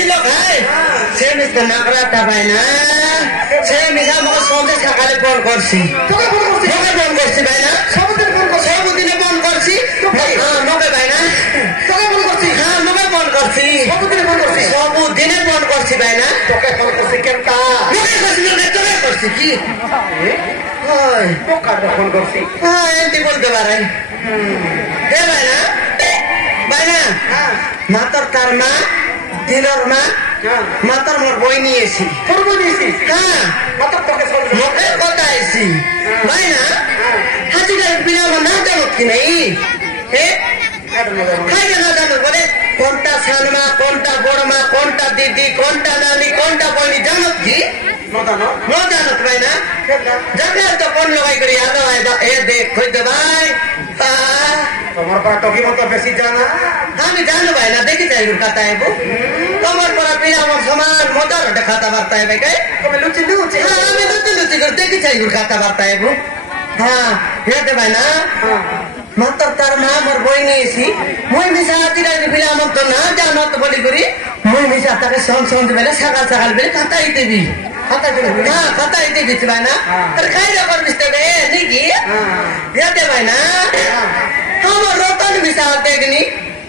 ছিল খাই সে মিস্টার নাকড়াটা পাই না সে মিশা আমাকে সন্দেশ কাকালে ফোন করছি তোকে ফোন করছি ভাই না सबुदिने फोन करছি নবে ভাই না তোকে ফোন করছি হ্যাঁ নবে ফোন করছি सबुदिने फोन করছি ভাই না তোকে ফোন করছি কেনটা নবে করছি না তোকে করছি কি ওই তো কাকে ফোন করছি হ্যাঁ এমনি বলতে পারে হে ভাই না মাতর তার মা দিলর মা মাতর মোর বই নিয়েছি তোর বই নিয়েছি হ্যাঁ মাতর তোকে মোকে কথা আইছি ভাই না হাজিগার বিনা না জানো কি নাই হে খাইলে না জানো বলে কোনটা সানমা কোনটা বড়মা কোনটা দিদি কোনটা নানি কোনটা বইনি জানো কি no জানো ভাই না জানে তো কোন লগাই করি আদা এ দেখ কই দে ভাই তোমার পা টকি মতো বেশি জানা আমি জানো ভাই না দেখি যাই কথা আইবো তোমার পরা পিলা আমার সমান মজার একটা খাতা বার্তা আইবে কে তুমি লুচি হ্যাঁ আমি লুচি করে দেখি যাই খাতা বার্তা আইবো হ্যাঁ হেতে ভাই না মাত্র তার মা মোর বই নিয়েছি মুই মিশা আতিরা পিলা আমার তো না জানো তো বলি করি মুই মিশা তাকে সন্ধ্যে বেলা সকাল বেলা খাতাই দেবি খাতাই দেবি ভাই না তার খাই রকম মিশতে বে নাকি হেতে ভাই না আমার রতন মিশা দেখনি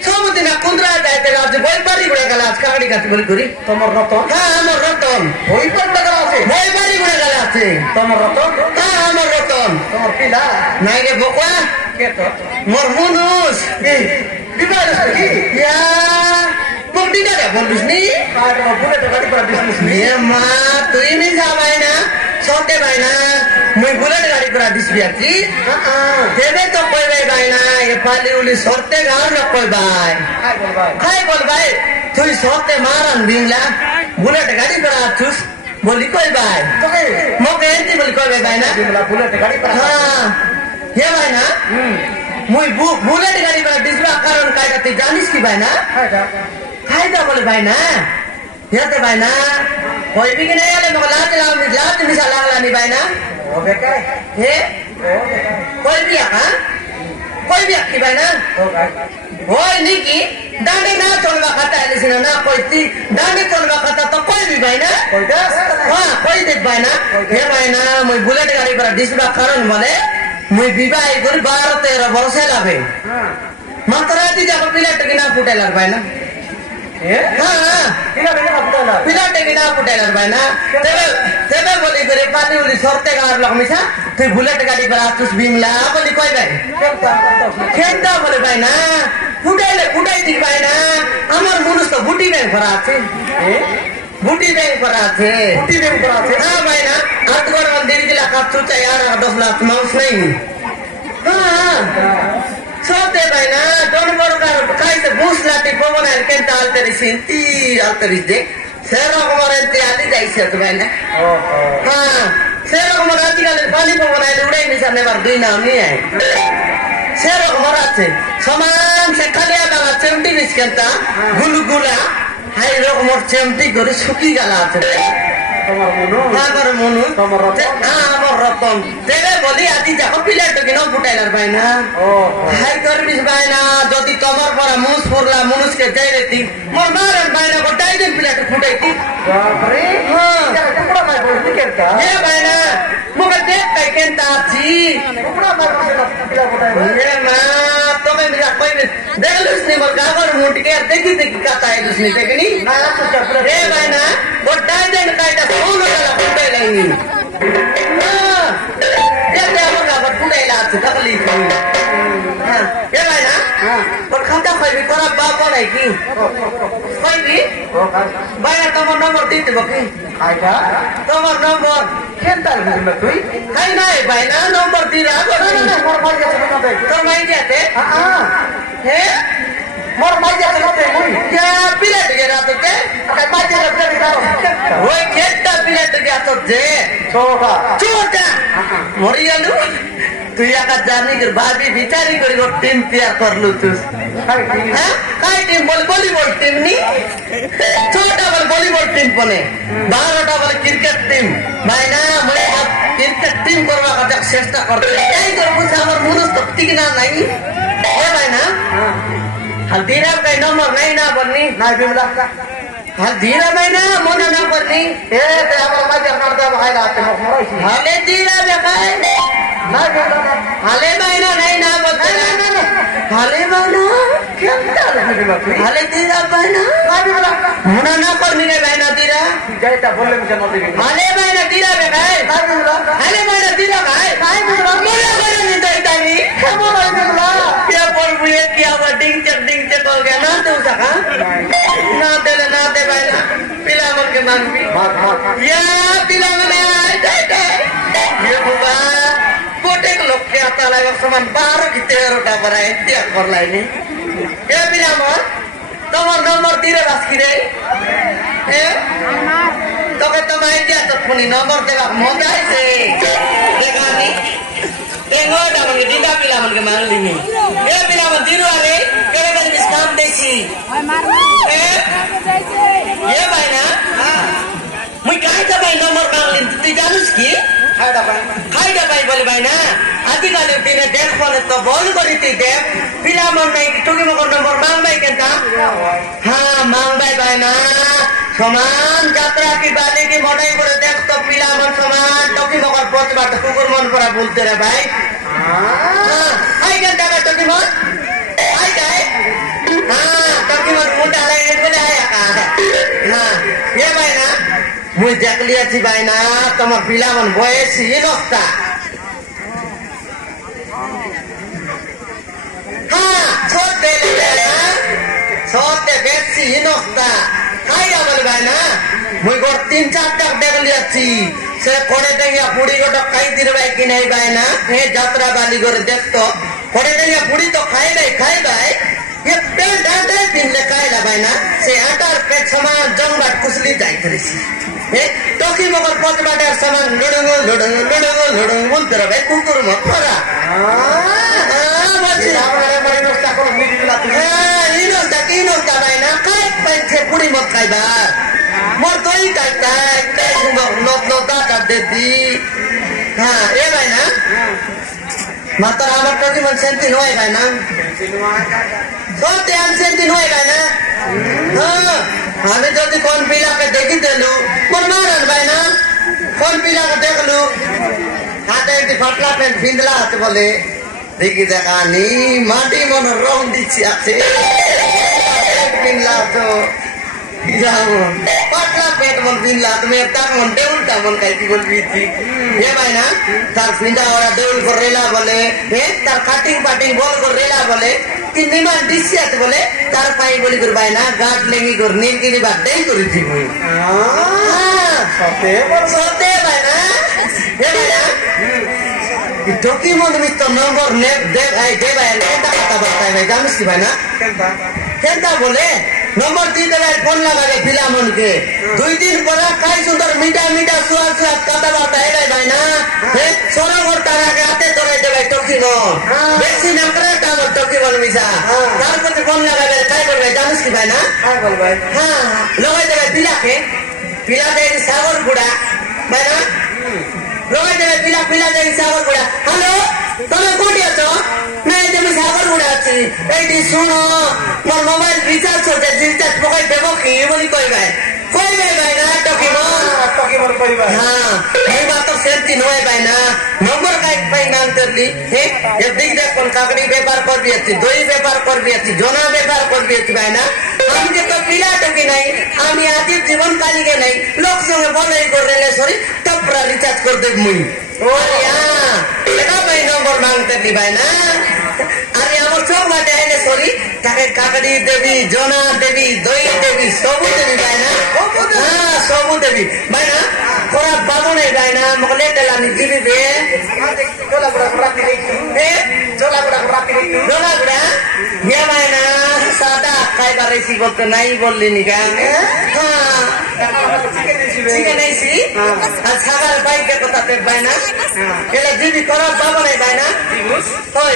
सबुदिन कुंद्रा जाते आज বই বাড়ি গুড়া গেল আজ কাগড়ি কাছে বলি করি তোমার রতন হ্যাঁ আমার রতন বই বাড়ি গেল আছে বই বাড়ি গুড়া গেল আছে তোমার রতন হ্যাঁ আমার রতন তোমার পিলা নাই রে বকয়া কে তো মোর মুনুস বিবাহ কি ইয়া পন্ডিটা রে বলিস নি আর বুলেট গাড়ি করে বিজনেস নি মা তুই নি যাবাই না সতে ভাই না মুই বুলেট গাড়ি করে দিছি আছি দেবে তো কইবে ভাই না এ পালি উলি সরতে গাও না কই ভাই খাই বল ভাই তুই সতে মারান দিনলা বুলেট গাড়ি করে আছুস বলি কই ভাই তোকে মকে এন্টি বলি কই ভাই না বুলেট গাড়ি করে হ্যাঁ হে ভাই না মুই বুলেট গাড়ি করে দিছবা কারণ কাইটা তুই জানিস কি ভাই না খাইদা বলে ভাই না হেতে ভাই না কইবি কি নাই আলে মকে লাত মিশা লাগলানি ভাই না ও বেকার হে কইবি হ্যাঁ কইবি কি ভাই না ওই নাকি ডান্ডে না চলবা খাতা আলিস না কইতি ডান্ডে চলবা খাতা তো কইবি ভাই না হ্যাঁ কই দেখ ভাই না হে ভাই না মুই বুলেট গাড়ি করে দিছবা কারণ বলে মুই বিবাহ করি 12-13 বছর লাগে মাত্র রাতি যাব পিলাট কিনা ফুটাইলার ভাই না পিলাটে কিনা ফুটাইলার ভাই না তেবে বলি করে পালি উলি সরতে গার লোক মিছা তুই বুলেট গাড়ি করে আসছিস বিমলা বলি কই ভাই খেলতা বলে ভাই না ফুটাই দিক ভাই না আমার মানুষ তো বুটি ব্যাংক করা আছে বুটি ব্যাংক করা আছে হ্যাঁ ভাই না হাত করে 1.5 লাখ চুচা আর 10 লাখ মাউস নাই হ্যাঁ সতে ভাই না জন বড়কার খাইতে বুস লাটি পবনের কেনটা আলতেরিস দে সেরকম এতে আদি যাইছে তো ভাই না হ্যাঁ সেরকম আজকালের পানি পবন আইলে উড়াই মিশা নেবার 2 নাম নিয়ে আয় সেরকম আছে সমান সে খালিয়া গালা চেমটি নিস কেনটা গুলগুলা হাই রকম চেমটি করে শুকি গালা আছে আমার রতন দেবে বলি আদি যাবো পিলাট কিনা ফুটাইলার ভাই না হাই করবিস ভাই না যদি তোমার পরা মুস পড়লা মানুষকে যাই রেতি মোর মারেন ভাই না গোটাই দিন পিলাট ফুটাইতি ভাই না মুখে দেখ তাই কেনটা আছি মা তোকে কইবে দেখলিস নি মোর কাগর মুটকে দেখি কাতা আইলিস নি দেখনি হে ভাই না গোটাই দিন কাইটা সৌল গেলা ফুটাইলাইনি দেখতে আমার কাগর ফুটাইলা আছে তকলিফ হ্যাঁ হে ভাই না ওর খাতা কইবি করা বাপ নাই কি কইবি ভাই তোমার নম্বর দিতে বকি তোমার নম্বর কেনটা তুই খাই নাই ভাই না নম্বর দিরা তোর মাই গেছে হে মোর মাই গেছে মুই যা পিলেট গেরা তোকে মাই গেছে ওই কেনটা পিলেট গেছে যে ছোটা মরি গেলু তুই একা জানি করে ভাবি বিচারি করে টিম তৈরি করলু তুই হ্যাঁ কাই টিম বল ভলিবল টিম নি ছোটা বল ভলিবল টিম বলে 12টা বলে ক্রিকেট টিম ভাই না মই ক্রিকেট টিম করবা কথা চেষ্টা করতে এই তোর বুঝা আমার মনস তত্ত্ব কি না নাই এ ভাই না हाल धीरा कहीं नंबर नहीं ना बननी ना बिमला हाल धीरा भाई ना मोना ना बननी ए ते हमर मजा करता भाई रात में मरोई हाले धीरा बेकाय ना बिमला हाले भाई ना नहीं ना बनते ना हाले भाई ना क्या है बिमला हाले धीरा भाई ना ना बिमला मोना ना बननी रे भाई ना धीरा जाइता बोले मुझे मत दे हाले भाई ना धीरा बेकाय ना बिमला हाले भाई ना धीरा भाई ना बिमला मोना कोई नहीं देता नहीं क्या बोल रहे बिमला क्या बोल बुए क्या वो डिंग चक हो गया ना तू सका ना दे भाई ना पिला मन के मान भी या पिला मन आए ये बुआ कोटे के लोग क्या आता है समान 12 की 13 पर आए त्याग कर लाइनी ये पिला मन तुम्हार नंबर तीरे बस की रे ए तो के तुम आई दिया तो पुनी नंबर देगा मोदा से देखा नहीं टेंगो डामन के दिला पिला मन के मान लीनी ये पिला मन दिनो आले केरे केरे मिस काम देसी ये भाई ना मुई काय का भाई नंबर मांग लीन तू जानूस की खाइडा भाई बोले भाई ना आदिकाल दिने देख बोले तो बोल करी थी देख पिला मन नहीं टुकी मगर नंबर मांग भाई केनता हाँ मांग भाई ना समान यात्रा की बाले की मोड़ाई बोले देख तो पिला मन समान टुकी मगर पोच बाट कुकुर मन परा बोलते रे भाई हाँ आई केनता का टुकी मन आई जाए हाँ टुकी मन मुंडा लाइन बोले आया कहाँ हाँ ये भाई ना मुझे देख लिया थी भाई ना तुम्हार पिला मन बॉयस ये नोकता हाँ छोटे बेची ये नोकता खाई बोले भाई ना मुझे 3-4 तक देख लिया थी से कोड़े देंगे पूरी को तो खाई दिन भाई कि नहीं भाई ना ये यात्रा वाली को देख तो कोड़े देंगे पूरी तो खाई भाई ये पेट डांटे दिन ले खाई ला भाई ना से आटा पेट समान जंगबाट कुसली जाई थरीसी ए टोकी मगर पच बाटे समान लुडुङ बोलते रे भाई कुकुर मत परा बच्ची हमारे बड़ी नोस्ता को मिली ला तू इनोस्ता भाई ना काय पैसे पूरी मत खाई बा मोर तो ही कहता है नोता कर देती हाँ ये भाई ना माता रामर टोकी मन सेंटी होए भाई ना तो ध्यान सेंटी होए भाई ना हाँ हमें जो कौन पिला के देखी दे लू पर मारन भाई ना कौन पिला के देख लू हाथे एक फटला पेंट फिंदला हाथ बोले देखी देखा नी माटी मन रंग दीची आते फिंदला तो जाओ पटला पेट मन फिंदला तो मेरे तक मन देउल का मन कहती बोल भी थी ये भाई ना तार फिंदा और देउल को रेला बोले ये तार कटिंग पाटिंग बोल को रेला बोले कि निमान डिसियात बोले तार पाई बोली कर भाई ना गाट लेंगी कर नील की बात नहीं करी थी मुई सोते भाई ना ये भाई ना टोकी मन में तो नंबर ने दे भाई लेता कता बताए भाई जानस की भाई ना केंता बोले नंबर दी दे भाई फोन लगा के फिला मन के 2 दिन परा काई सुंदर मीठा सुआद कता बात है भाई ना हे सोना घर तारा के आते तो दे भाई टोकी नो बेसी ना करे ता टोकी मन मिसा तार पर फोन लगा के काय बोल भाई जानस की भाई ना हां बोल भाई हां लगा दे भाई पिला दे सागर गुड़ा भाई ना लगा दे पिला दे सागर गुड़ा हेलो तमे कोठी अछो मैं जे सागर गुड़ा अछि एटी सुनो मोर मोबाइल रिचार्ज होते रिचार्ज पकाई देबो की बोली कोई भाई ना टोकी मन कोई भाई हां ये बात तो सेंटी नय भाई ना नंबर का एक भाई नाम करली हे ये दिख देख कोन काकड़ी व्यापार कर भी अछि दोई व्यापार कर भी अछि जोना व्यापार कर भी अछि भाई ना हमके तो पिला टोकी नहीं हम आदि जीवन काली के नहीं लोग संगे बोले कर रेले सॉरी तब रिचार्ज कर दे मुई ओ यार एका भाई नंबर मांगते दी भाई ना अरे हमर चोक बाटे आइले सॉरी ताके काकड़ी देवी जोना देवी दोई देवी सबु देवी भाई ना हां सबु देवी भाई ना कोरा बाबू नहीं भाई ना मगले तेलानी जीवी बे जोला बड़ा ए जोला बड़ा ये भाई ना सादा काय बारेसी बोलते नहीं बोलली निका हां चिकन नहीं सी अच्छा कर भाई के पता पे भाई ना ये जीवी कोरा बाबू नहीं भाई ना होय